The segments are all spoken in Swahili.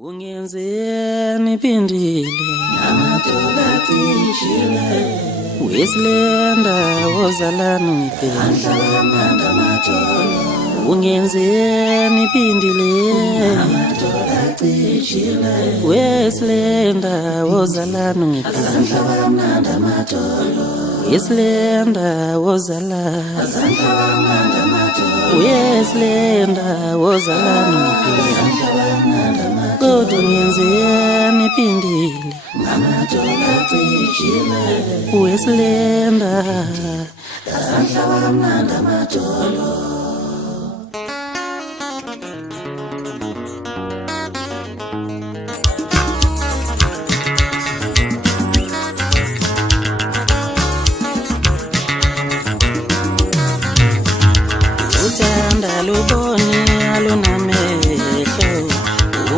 Ungenzeni phindile Amadola cijile Weslenda wozalana ngiphendla Manda matolo Ungenzeni phindile Amadola cijile Weslenda wozalana ngiphendla Manda matolo Weslenda wozalana Manda matolo Weslenda wozalana ngiphendla Kodwa ungenzeni phindile Amadola cijile Weslenda Manda matolo Uthanda luboni alunamehlo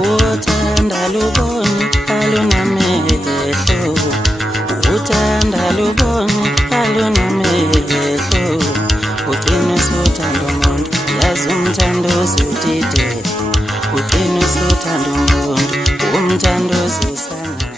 Uthanda luboni alunamehlo Uthanda luboni alunamehlo Uqinisa uthanda umuntu yazi umthando usudide Uqinisa uthanda umuntu umthando uzusanga